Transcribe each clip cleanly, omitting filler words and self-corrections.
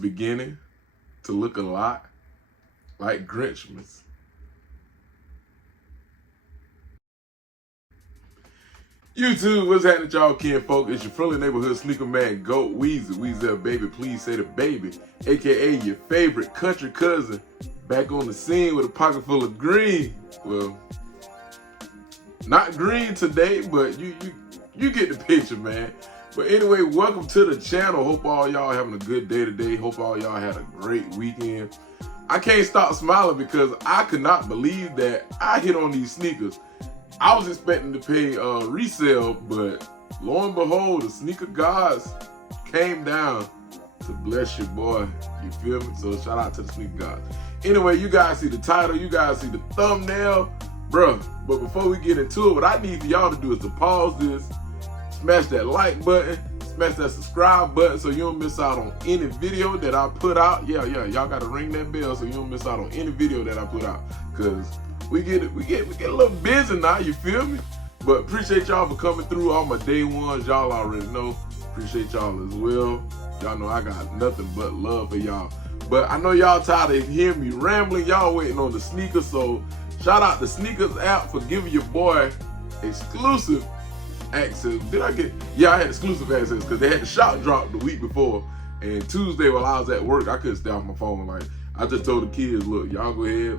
beginning to look a lot like Grinchmas. YouTube, what's happening, y'all? Ken folk, it's your friendly neighborhood sneaker man, Goat Weezy. Weezy, baby, please say the baby, aka your favorite country cousin, back on the scene with a pocket full of green. Well, not green today, but you get the picture, man. But anyway, welcome to the channel. Hope all y'all having a good day today. Hope all y'all had a great weekend. I can't stop smiling because I could not believe that I hit on these sneakers. I was expecting to pay resale, but lo and behold, the sneaker gods came down to bless your boy. You feel me? So shout out to the sneaker gods. Anyway, you guys see the title, you guys see the thumbnail, bruh. But before we get into it, what I need for y'all to do is to pause this, smash that like button, smash that subscribe button so you don't miss out on any video that I put out. Yeah, y'all gotta ring that bell so you don't miss out on any video that I put out. Cause we get a little busy now, you feel me? But appreciate y'all for coming through, all my day ones, y'all already know. Appreciate y'all as well. Y'all know I got nothing but love for y'all. But I know y'all tired of hearing me rambling, y'all waiting on the sneakers, so shout out the Sneakers app for giving your boy exclusive access. Did I get? Yeah, I had exclusive access because they had the shop drop the week before, and Tuesday while I was at work, I couldn't stay off my phone. Like, I just told the kids, look, y'all go ahead,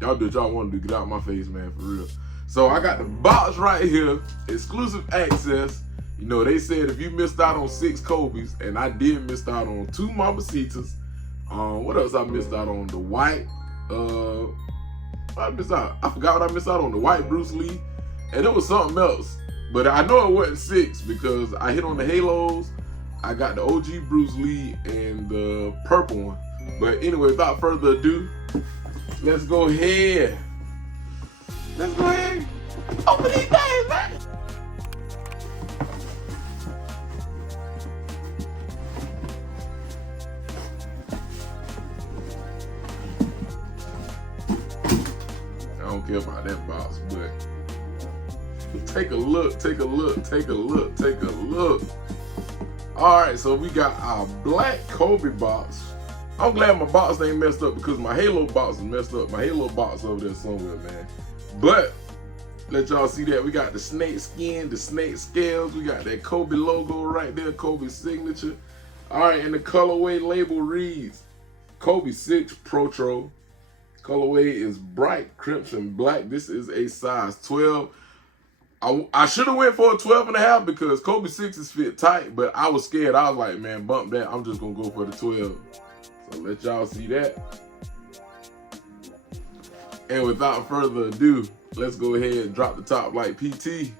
y'all do what y'all want to do, get out of my face, man, for real. So I got the box right here, exclusive access. You know, they said if you missed out on 6 Kobe's, and I did miss out on 2 Mamacitas. What else I missed out on? The white, I forgot what I missed out on, the white Bruce Lee, and it was something else. But I know it wasn't 6 because I hit on the Halos. I got the OG Bruce Lee and the purple one. But anyway, without further ado, let's go ahead. Open these things, man. I don't care about that box, but take a look. All right, so we got our black Kobe box. I'm glad my box ain't messed up because my Halo box is messed up. My Halo box over there somewhere, man. But let y'all see that we got the snake skin, the snake scales. We got that Kobe logo right there, Kobe signature. All right, and the colorway label reads Kobe 6 Protro. Colorway is bright crimson black. This is a size 12. I should have went for a 12.5 because Kobe 6s fit tight, but I was scared. I was like, man, bump that. I'm just gonna go for the 12. So let y'all see that. And without further ado, let's go ahead and drop the top like PT.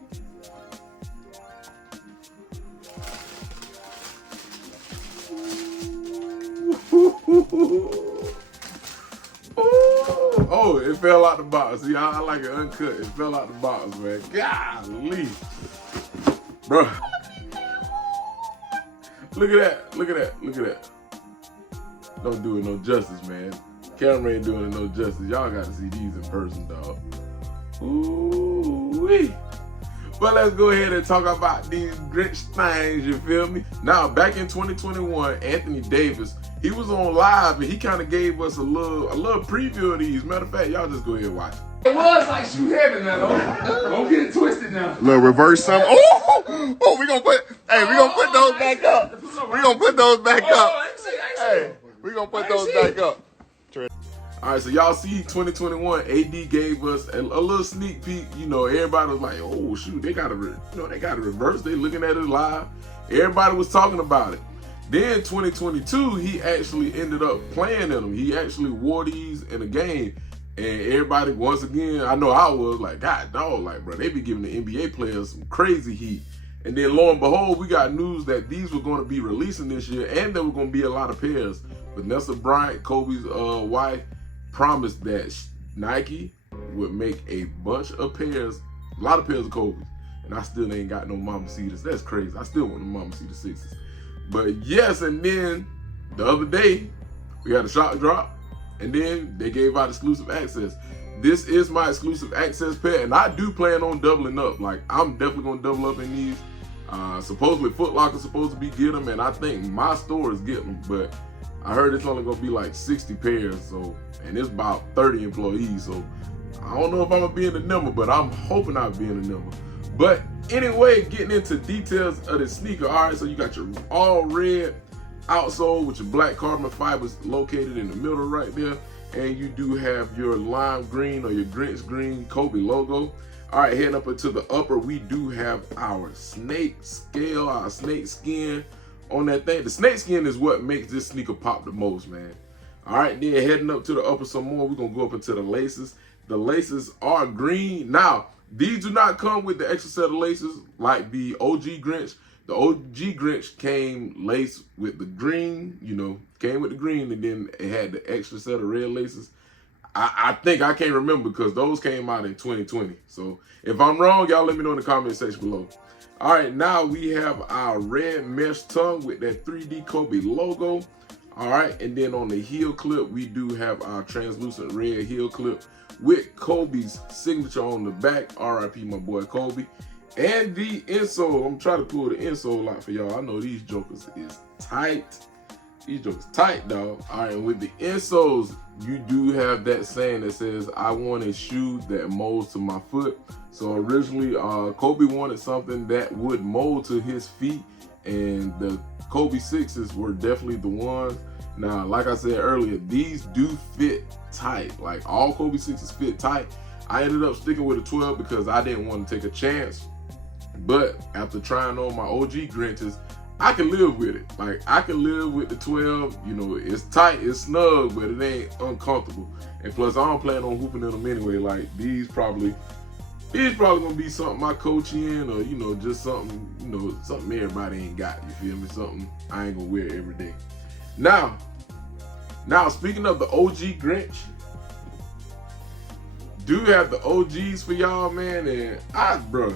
Oh, it fell out the box. See, I like it uncut. It fell out the box, man. Golly. Bro. Look at that. Don't do it no justice, man. Camera ain't doing it no justice. Y'all got to see these in person, dog. Ooh-wee. But let's go ahead and talk about these Grinch things, you feel me? Now, back in 2021, Anthony Davis, he was on live and he kind of gave us a little preview of these. Matter of fact, y'all just go ahead and watch it. It was like shoot heaven now, don't get it twisted now. Little reverse some. Oh, we gonna put those back up. We gonna put those back up. Hey, we gonna put those back up. All right, so y'all see 2021, AD gave us a little sneak peek. You know, everybody was like, oh shoot, they got to reverse. They looking at it live. Everybody was talking about it. Then 2022, he actually ended up playing in them. He actually wore these in a game. And everybody, once again, I know I was like, God dog, like, bro, they be giving the NBA players some crazy heat. And then lo and behold, we got news that these were going to be releasing this year, and there were going to be a lot of pairs. Vanessa Bryant, Kobe's wife, promised that Nike would make a bunch of pairs, a lot of pairs of Kobe's. And I still ain't got no Mamacitas. That's crazy. I still want the Mamacita 6s. But yes, and then the other day, we had a shop drop, and then they gave out exclusive access. This is my exclusive access pair, and I do plan on doubling up. Like, I'm definitely gonna double up in these. Supposedly Foot Locker's supposed to be get them, and I think my store is getting them, but I heard it's only gonna be like 60 pairs, so, and it's about 30 employees, so I don't know if I'm gonna be in the number, but I'm hoping I'll be in the number. But anyway, getting into details of the sneaker. All right, so you got your all red outsole with your black carbon fibers located in the middle right there. And you do have your lime green or your Grinch green Kobe logo. All right, heading up into the upper, we do have our snake scale, our snake skin on that thing. The snake skin is what makes this sneaker pop the most, man. All right, then heading up to the upper some more, we're gonna go up into the laces. The laces are green. Now, these do not come with the extra set of laces like the OG Grinch. The OG Grinch came laced with the green, you know, came with the green, and then it had the extra set of red laces. I think, I can't remember because those came out in 2020. So if I'm wrong, y'all let me know in the comment section below. All right, now we have our red mesh tongue with that 3D Kobe logo. All right, and then on the heel clip, we do have our translucent red heel clip with Kobe's signature on the back. RIP my boy Kobe. And the insole, I'm trying to pull the insole out for y'all. I know these jokers is tight. These jokers tight, dog. All right, and with the insoles, you do have that saying that says, I want a shoe that molds to my foot. So originally, Kobe wanted something that would mold to his feet, and the Kobe 6s were definitely the ones. Now, like I said earlier, these do fit tight. Like all Kobe 6s fit tight. I ended up sticking with a 12 because I didn't want to take a chance. But after trying on my OG Grinches, I can live with it. Like, I can live with the 12. You know, it's tight, it's snug, but it ain't uncomfortable. And plus, I don't plan on hooping in them anyway. Like, these probably gonna be something I coach in, or, you know, just something, you know, something everybody ain't got. You feel me? Something I ain't gonna wear every day. Now, speaking of the OG Grinch, do have the OGs for y'all, man, and bruh,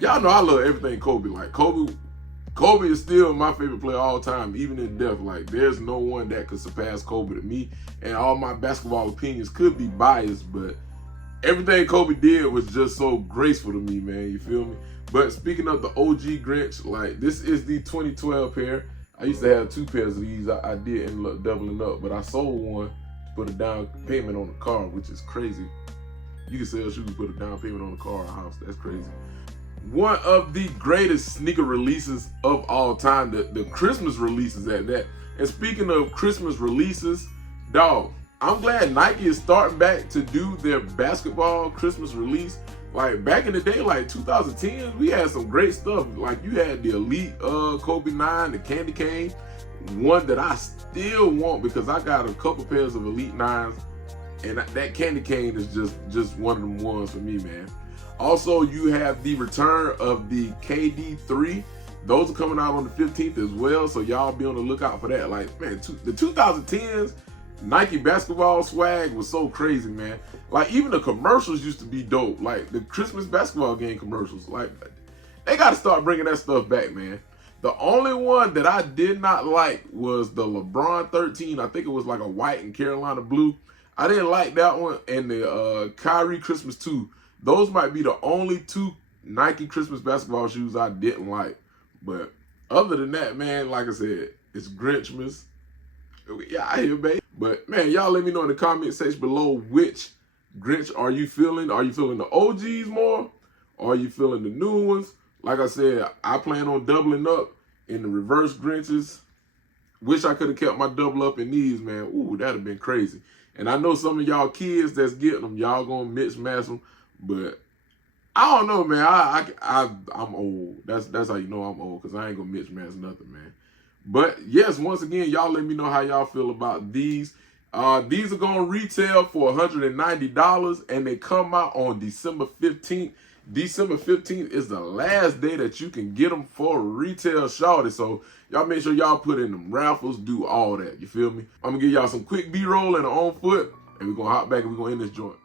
y'all know I love everything Kobe. Like, Kobe is still my favorite player all time, even in death. Like, there's no one that could surpass Kobe to me, and all my basketball opinions could be biased, but everything Kobe did was just so graceful to me, man, you feel me? But speaking of the OG Grinch, like, this is the 2012 pair. I used to have 2 pairs of these. I did end up doubling up, but I sold one to put a down payment on the car, which is crazy. You can sell shoes, put a down payment on the car or a house. That's crazy. One of the greatest sneaker releases of all time, the Christmas releases at that. And speaking of Christmas releases, dog, I'm glad Nike is starting back to do their basketball Christmas release. Like, back in the day, like 2010, we had some great stuff. Like, you had the Elite Kobe 9, the Candy Cane, one that I still want because I got a couple pairs of Elite 9s, and that Candy Cane is just one of them ones for me, man. Also, you have the return of the KD3. Those are coming out on the 15th as well, so y'all be on the lookout for that. Like, man, the 2010s Nike basketball swag was so crazy, man. Like, even the commercials used to be dope. Like, the Christmas basketball game commercials. Like, they got to start bringing that stuff back, man. The only one that I did not like was the LeBron 13. I think it was like a white and Carolina blue. I didn't like that one. And the Kyrie Christmas 2. Those might be the only 2 Nike Christmas basketball shoes I didn't like. But other than that, man, like I said, it's Grinchmas. Yeah, I hear, baby. But, man, y'all let me know in the comment section below which Grinch are you feeling. Are you feeling the OGs more? Or are you feeling the new ones? Like I said, I plan on doubling up in the Reverse Grinches. Wish I could have kept my double up in these, man. Ooh, that'd have been crazy. And I know some of y'all kids that's getting them, y'all gonna mix match them. But I don't know, man. I'm old. That's how you know I'm old, because I ain't gonna mix match nothing, man. But yes, once again, y'all let me know how y'all feel about these. These are gonna retail for $190, and they come out on December 15th. December 15th is the last day that you can get them for retail, shorty. So y'all make sure y'all put in them raffles, do all that. You feel me? I'm gonna give y'all some quick B-roll and on foot, and we're gonna hop back and we're gonna end this joint.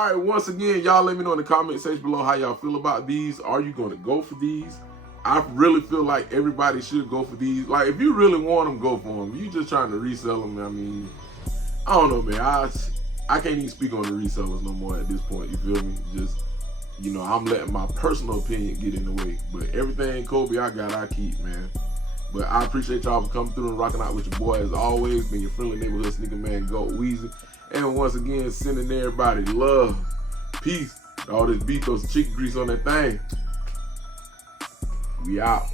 All right, once again, y'all let me know in the comment section below how y'all feel about these. Are you going to go for these? I really feel like everybody should go for these. Like, if you really want them, go for them. If you just trying to resell them, I mean, I don't know, man. I can't even speak on the resellers no more at this point, you feel me? Just, you know, I'm letting my personal opinion get in the way. But everything Kobe I got, I keep, man. But I appreciate y'all for coming through and rocking out with your boy as always. Been your friendly neighborhood sneaker man, Goat Weezy. And once again, sending everybody love, peace, all this beef, those chicken grease on that thing. We out.